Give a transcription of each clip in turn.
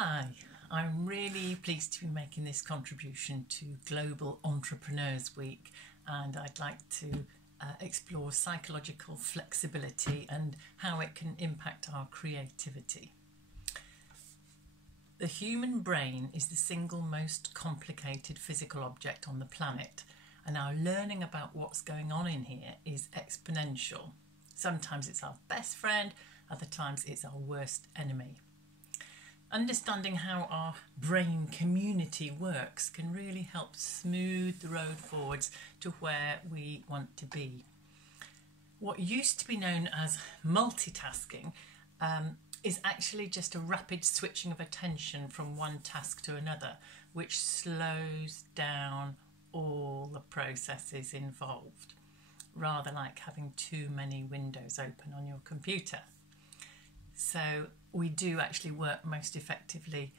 Hi, I'm really pleased to be making this contribution to Global Entrepreneurs Week, and I'd like to explore psychological flexibility and how it can impact our creativity. The human brain is the single most complicated physical object on the planet, and our learning about what's going on in here is exponential. Sometimes it's our best friend, other times it's our worst enemy. Understanding how our brain community works can really help smooth the road forwards to where we want to be. What used to be known as multitasking is actually just a rapid switching of attention from one task to another, which slows down all the processes involved, rather like having too many windows open on your computer. So we do actually work most effectively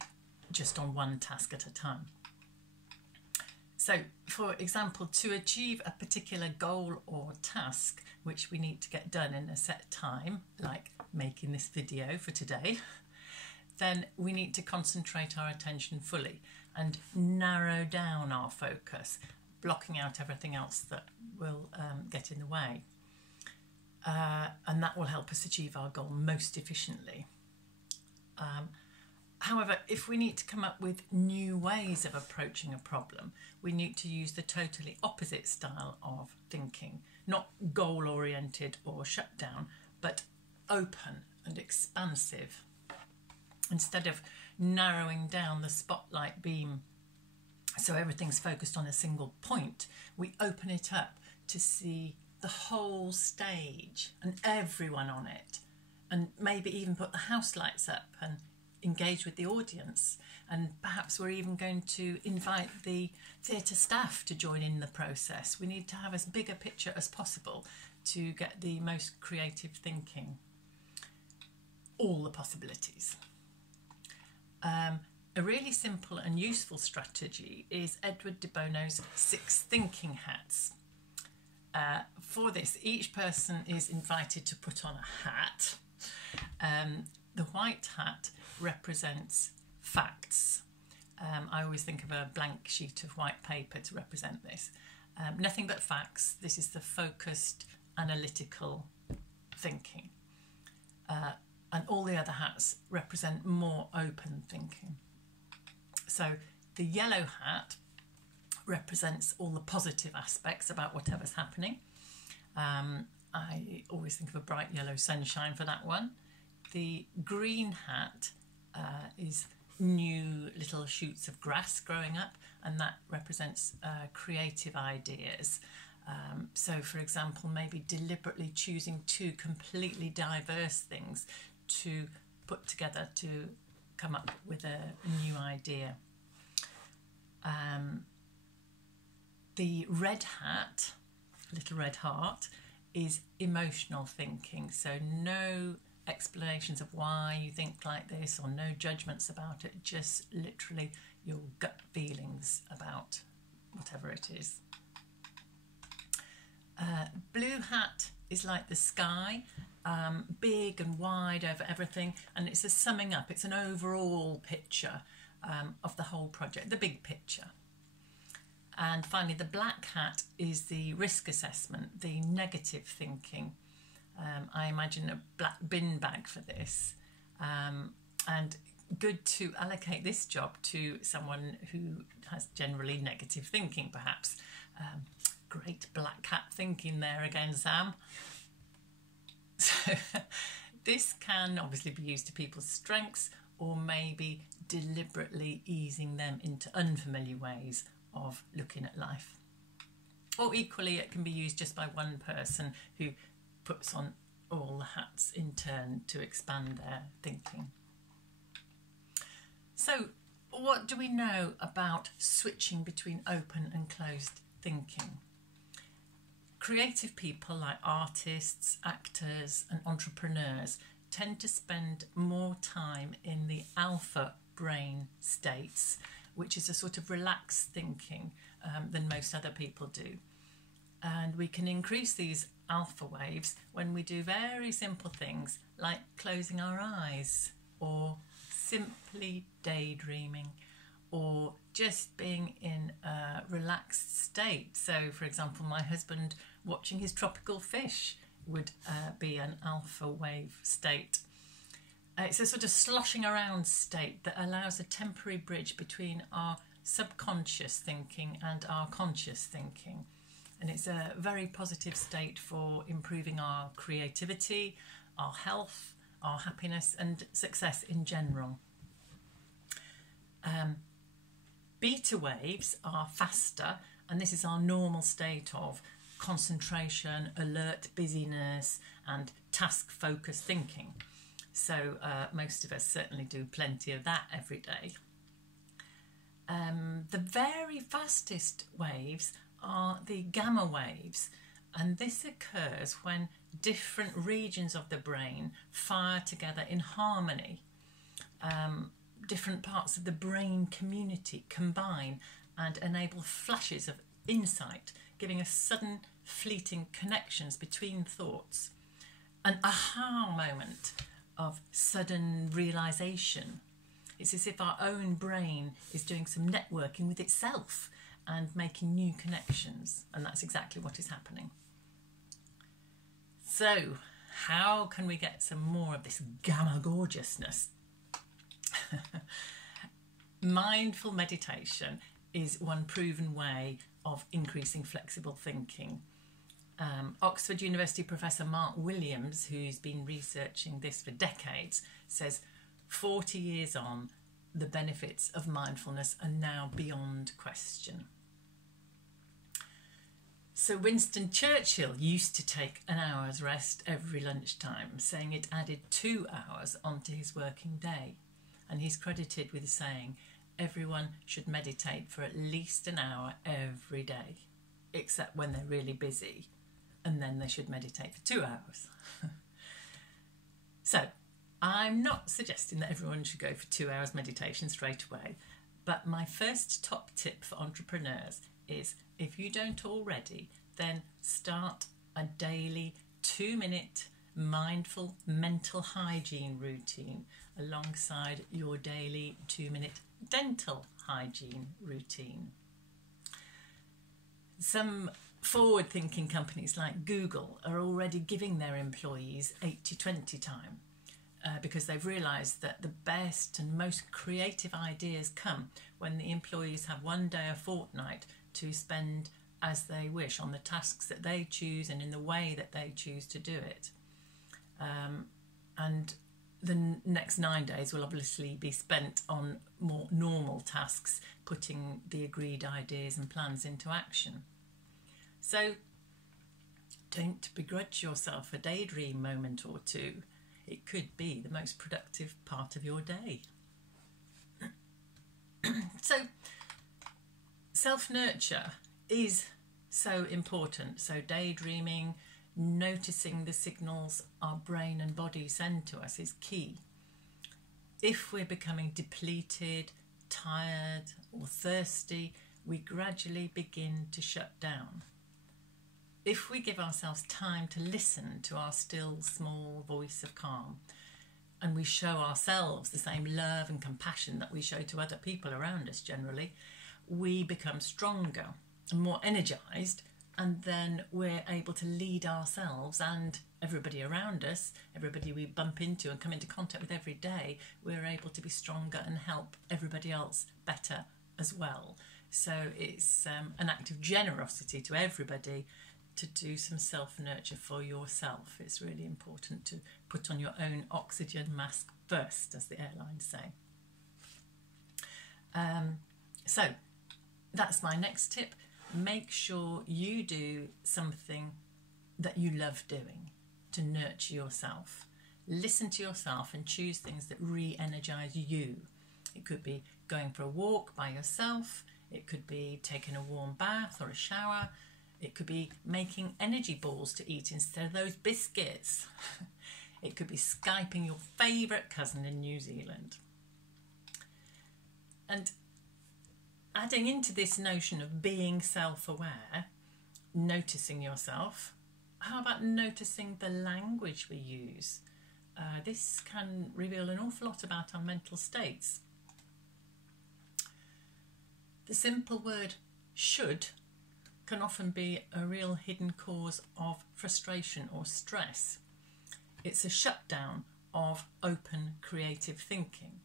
just on one task at a time. So, for example, to achieve a particular goal or task which we need to get done in a set time, like making this video for today, then we need to concentrate our attention fully and narrow down our focus, blocking out everything else that will get in the way. And that will help us achieve our goal most efficiently. However, if we need to come up with new ways of approaching a problem, we need to use the totally opposite style of thinking, not goal-oriented or shut down, but open and expansive. Instead of narrowing down the spotlight beam so everything's focused on a single point, we open it up to see the whole stage and everyone on it, and maybe even put the house lights up and engage with the audience, and perhaps we're even going to invite the theatre staff to join in the process. We need to have as big a picture as possible to get the most creative thinking, all the possibilities. A really simple and useful strategy is Edward de Bono's 6 thinking hats. For this, each person is invited to put on a hat. The white hat represents facts. I always think of a blank sheet of white paper to represent this. Nothing but facts. This is the focused, analytical thinking. And all the other hats represent more open thinking. So the yellow hat represents all the positive aspects about whatever's happening. I always think of a bright yellow sunshine for that one. The green hat is new little shoots of grass growing up, and that represents creative ideas. So, for example, maybe deliberately choosing 2 completely diverse things to put together to come up with a new idea. The red hat, little red heart, is emotional thinking. So no explanations of why you think like this, or no judgments about it, just literally your gut feelings about whatever it is. Blue hat is like the sky, big and wide over everything, and it's a summing up, it's an overall picture of the whole project, the big picture. And finally, the black hat is the risk assessment, the negative thinking. I imagine a black bin bag for this, and good to allocate this job to someone who has generally negative thinking, perhaps. Great black hat thinking there again, Sam. So this can obviously be used to people's strengths, or maybe deliberately easing them into unfamiliar ways of looking at life. Or equally, it can be used just by one person who puts on all the hats in turn to expand their thinking. So, what do we know about switching between open and closed thinking? Creative people like artists, actors and entrepreneurs tend to spend more time in the alpha brain states, which is a sort of relaxed thinking than most other people do. And we can increase these alpha waves when we do very simple things like closing our eyes or simply simply daydreaming or just being in a relaxed state. So, for example, my husband watching his tropical fish would be an alpha wave state. It's a sort of sloshing around state that allows a temporary bridge between our subconscious thinking and our conscious thinking. And it's a very positive state for improving our creativity, our health, our happiness and success in general. Beta waves are faster, and this is our normal state of concentration, alert busyness and task-focused thinking. So most of us certainly do plenty of that every day. The very fastest waves are the gamma waves, and this occurs when different regions of the brain fire together in harmony. Different parts of the brain community combine and enable flashes of insight, giving us sudden fleeting connections between thoughts, an aha moment of sudden realisation. It's as if our own brain is doing some networking with itself and making new connections, and that's exactly what is happening. So, how can we get some more of this gamma gorgeousness? Mindful meditation is one proven way of increasing flexible thinking. Oxford University Professor Mark Williams, who's been researching this for decades, says 40 years on, the benefits of mindfulness are now beyond question. So Winston Churchill used to take an hour's rest every lunchtime, saying it added 2 hours onto his working day. And he's credited with saying everyone should meditate for at least an hour every day, except when they're really busy, and then they should meditate for 2 hours. So I'm not suggesting that everyone should go for 2 hours meditation straight away, but my first top tip for entrepreneurs is, if you don't already, then start a daily 2-minute mindful mental hygiene routine alongside your daily 2-minute dental hygiene routine. Some forward-thinking companies like Google are already giving their employees 80-20 time because they've realised that the best and most creative ideas come when the employees have one day a fortnight to spend as they wish on the tasks that they choose and in the way that they choose to do it. And the next 9 days will obviously be spent on more normal tasks, putting the agreed ideas and plans into action. So don't begrudge yourself a daydream moment or two. It could be the most productive part of your day. So self-nurture is so important. So daydreaming, noticing the signals our brain and body send to us is key. If we're becoming depleted, tired or thirsty, we gradually begin to shut down. If we give ourselves time to listen to our still small voice of calm, and we show ourselves the same love and compassion that we show to other people around us generally, we become stronger and more energised, and then we're able to lead ourselves and everybody around us, everybody we bump into and come into contact with every day, we're able to be stronger and help everybody else better as well. So it's an act of generosity to everybody to do some self-nurture for yourself. It's really important to put on your own oxygen mask first, as the airlines say. So that's my next tip. Make sure you do something that you love doing to nurture yourself. Listen to yourself and choose things that re-energise you. It could be going for a walk by yourself. It could be taking a warm bath or a shower. It could be making energy balls to eat instead of those biscuits. It could be Skyping your favourite cousin in New Zealand. And adding into this notion of being self-aware, noticing yourself, how about noticing the language we use? This can reveal an awful lot about our mental states. The simple word should can often be a real hidden cause of frustration or stress. It's a shutdown of open creative thinking.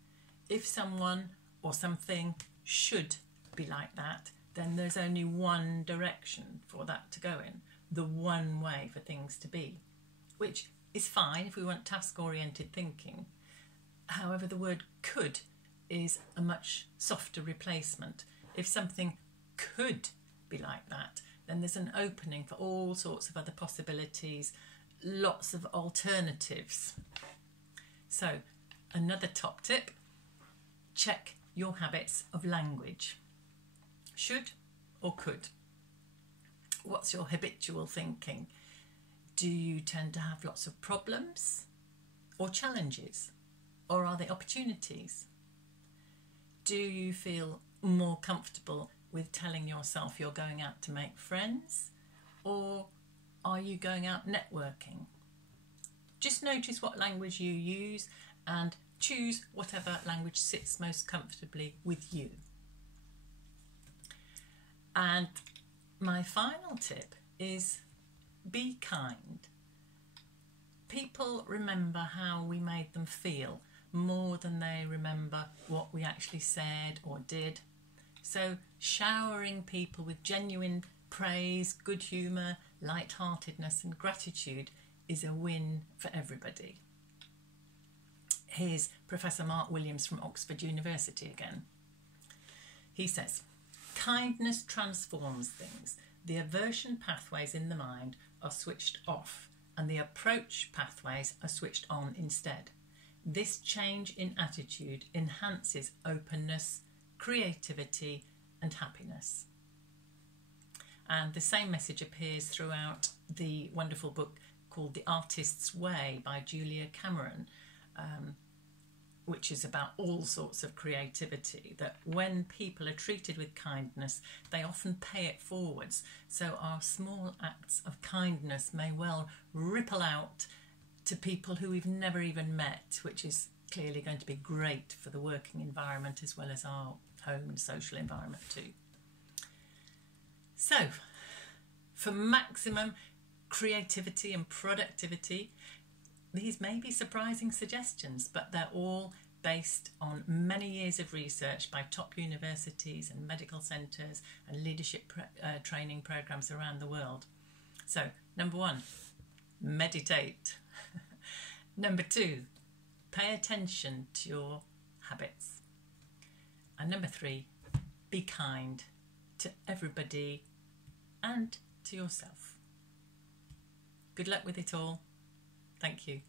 If someone or something should be like that, then there's only one direction for that to go in, the one way for things to be, which is fine if we want task-oriented thinking. However, the word could is a much softer replacement. If something could be like that, then there's an opening for all sorts of other possibilities, lots of alternatives. So, another top tip, check your habits of language. Should or could? What's your habitual thinking? Do you tend to have lots of problems or challenges? Or are they opportunities? Do you feel more comfortable with telling yourself you're going out to make friends? Or are you going out networking? Just notice what language you use and choose whatever language sits most comfortably with you. And my final tip is be kind. People remember how we made them feel more than they remember what we actually said or did. So showering people with genuine praise, good humour, light-heartedness and gratitude is a win for everybody. Here's Professor Mark Williams from Oxford University again. He says, kindness transforms things. The aversion pathways in the mind are switched off and the approach pathways are switched on instead. This change in attitude enhances openness, creativity and happiness. And the same message appears throughout the wonderful book called The Artist's Way by Julia Cameron, which is about all sorts of creativity, that when people are treated with kindness, they often pay it forwards. So our small acts of kindness may well ripple out to people who we've never even met, which is clearly going to be great for the working environment as well as our home and social environment too. So, for maximum creativity and productivity, these may be surprising suggestions, but they're all based on many years of research by top universities and medical centres and leadership training programmes around the world. So, number 1, meditate. Number 2, pay attention to your habits. And number 3, be kind to everybody and to yourself. Good luck with it all. Thank you.